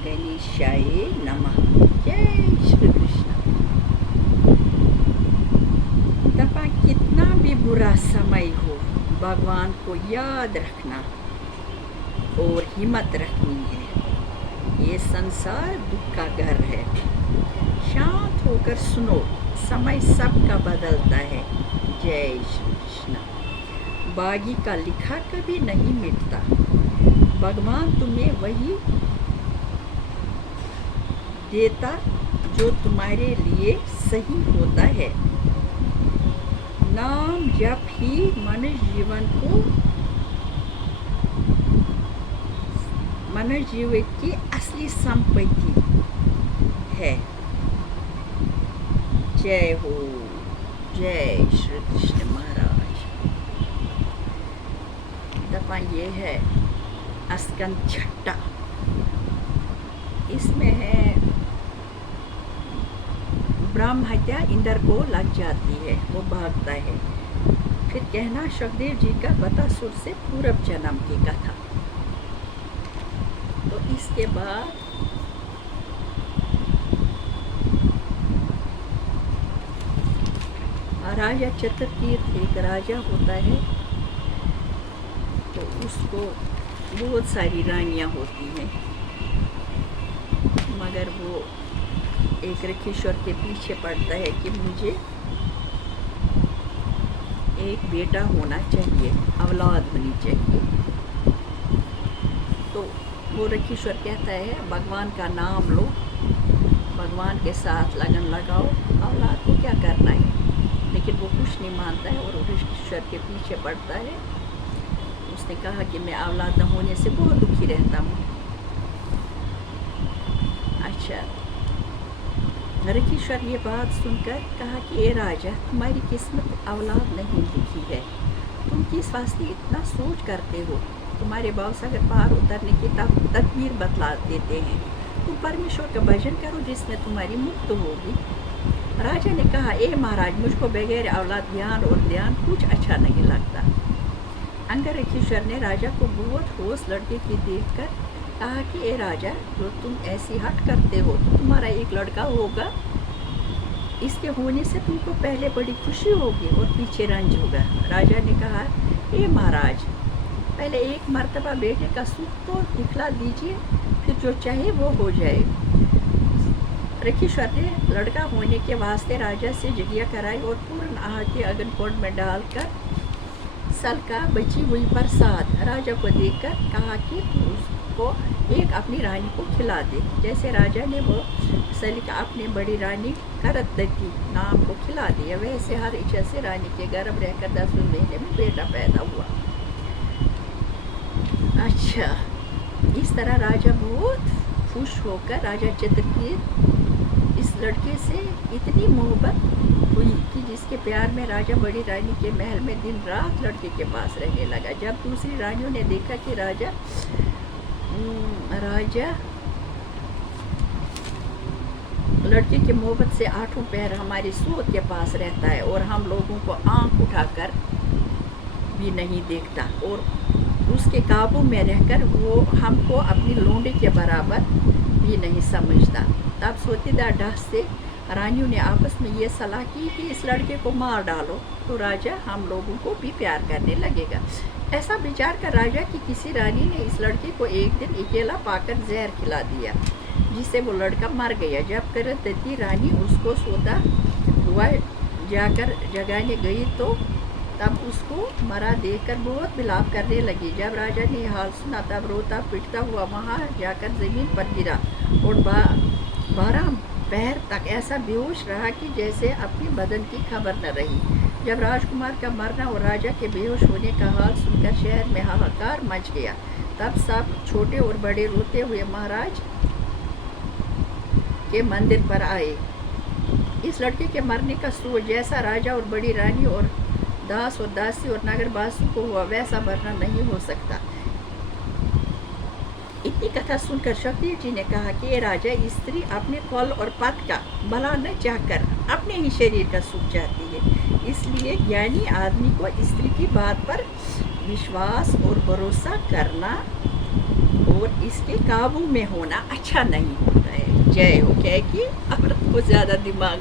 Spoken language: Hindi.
गणेशाय नमः। जय श्री कृष्ण। तपा कितना भी बुरा समय हो, भगवान को याद रखना और हिम्मत रखनी है। ये संसार दुख का घर है। शांत होकर सुनो, समय सबका बदलता है। जय श्री कृष्ण। बागी का लिखा कभी नहीं मिटता। भगवान तुम्हें वही देता जो तुम्हारे लिए सही होता है। नाम जप ही मनुष्य जीवन की असली संपत्ति है। जय हो। जय श्री कृष्ण महाराज। दफा ये है स्कंद छठा। इसमें है ब्रह्म हत्या इंद्र को लग जाती है, वो भागता है। फिर कहना सुखदेव जी का बतासुर से पूर्व जन्म की कथा। तो इसके बाद राजा चित्रकीर्त एक राजा होता है, तो उसको बहुत सारी रानियां होती हैं, मगर वो एक ऋषिश्वर के पीछे पड़ता है कि मुझे एक बेटा होना चाहिए, औलाद होनी चाहिए। तो वो ऋषिश्वर कहता है भगवान का नाम लो, भगवान के साथ लगन लगाओ, औलाद को क्या करना है। लेकिन वो कुछ नहीं मानता है और ऋषिश्वर के पीछे पड़ता है। उसने कहा कि मैं औलाद न होने से बहुत दुखी रहता हूँ। अच्छा, ऋषिश्वर ये बात सुनकर कहा कि ए राजा, तुम्हारी किस्मत औलाद नहीं लिखी है, तुम किस वास्ते इतना सोच करते हो। तुम्हारे बाल सागर पार उतरने की तदबीर बतला देते हैं। तुम परमेश्वर का भजन करो जिसमें तुम्हारी मुक्त होगी। राजा ने कहा, ए महाराज, मुझको बगैर औलाद ज्ञान और ध्यान कुछ अच्छा नहीं लगता। अंगरक्षेश्वर ने राजा को बहुत ठोस लड़के की देखकर कहा कि ए राजा, जो तुम ऐसी हट करते हो तो तुम्हारा एक लड़का होगा। इसके होने से तुमको पहले बड़ी खुशी होगी और पीछे रंज होगा। राजा ने कहा, ए महाराज, पहले एक मर्तबा बेटे का सुख तो दिखला दीजिए, फिर जो चाहे वो हो जाए। ऋषिश्वर ने लड़का होने के वास्ते राजा से जगिया कराई और पूर्ण आहुति अग्निकुंड में डालकर सल का बची हुई प्रसाद राजा को देकर कहा कि तू उसको एक अपनी रानी को खिला दे। जैसे राजा ने वो सलिका अपनी बड़ी रानी करदती नाम को खिला दिया, वैसे हर इच्छा से रानी के गर्भ रहकर 10वें महीने में बेटा पैदा हुआ। अच्छा, इस तरह राजा बहुत खुश होकर राजा चित्रकीर्त इस लड़के से इतनी मोहब्बत हुई कि जिसके प्यार में राजा बड़ी रानी के महल में दिन रात लड़के के पास रहने लगा। जब दूसरी रानियों ने देखा कि राजा लड़के की मोहब्बत से आठों पैर हमारी सूरत के पास रहता है और हम लोगों को आंख उठाकर भी नहीं देखता और उसके काबू में रहकर वो हमको अपनी लोंडे के बराबर भी नहीं समझता, तब सोतीदार ढाह से रानियों ने आपस में ये सलाह की कि इस लड़के को मार डालो तो राजा हम लोगों को भी प्यार करने लगेगा। ऐसा विचार कर राजा की किसी रानी ने इस लड़के को एक दिन अकेला पाकर जहर खिला दिया, जिससे वो लड़का मर गया। जब करदती रानी उसको सोता हुआ जाकर जगाने गई तो तब उसको मरा देखकर बहुत विलाप करने लगी। जब राजा ने हाल सुना तब रोता पिटता हुआ वहाँ जाकर ज़मीन पर गिरा और 12 पहर तक ऐसा बेहोश रहा कि जैसे अपने बदन की खबर न रही। जब राजकुमार का मरना और राजा के बेहोश होने का हाल सुनकर शहर में हाहाकार मच गया। तब सब छोटे और बड़े रोते हुए महाराज के मंदिर पर आए। इस लड़के के मरने का सोच जैसा राजा और बड़ी रानी और दास और दासी और नगरवासी को हुआ, वैसा मरना नहीं हो सकता। इतनी कथा सुनकर सुखदेव जी ने कहा कि ये राजा, स्त्री अपने कुल और पद का भला न चाहकर अपने ही शरीर का सुख चाहती है। इसलिए ज्ञानी आदमी को स्त्री की बात पर विश्वास और भरोसा करना और और इसके काबू में होना अच्छा नहीं होता है। जय हो, क्या है कि औरत को ज़्यादा दिमाग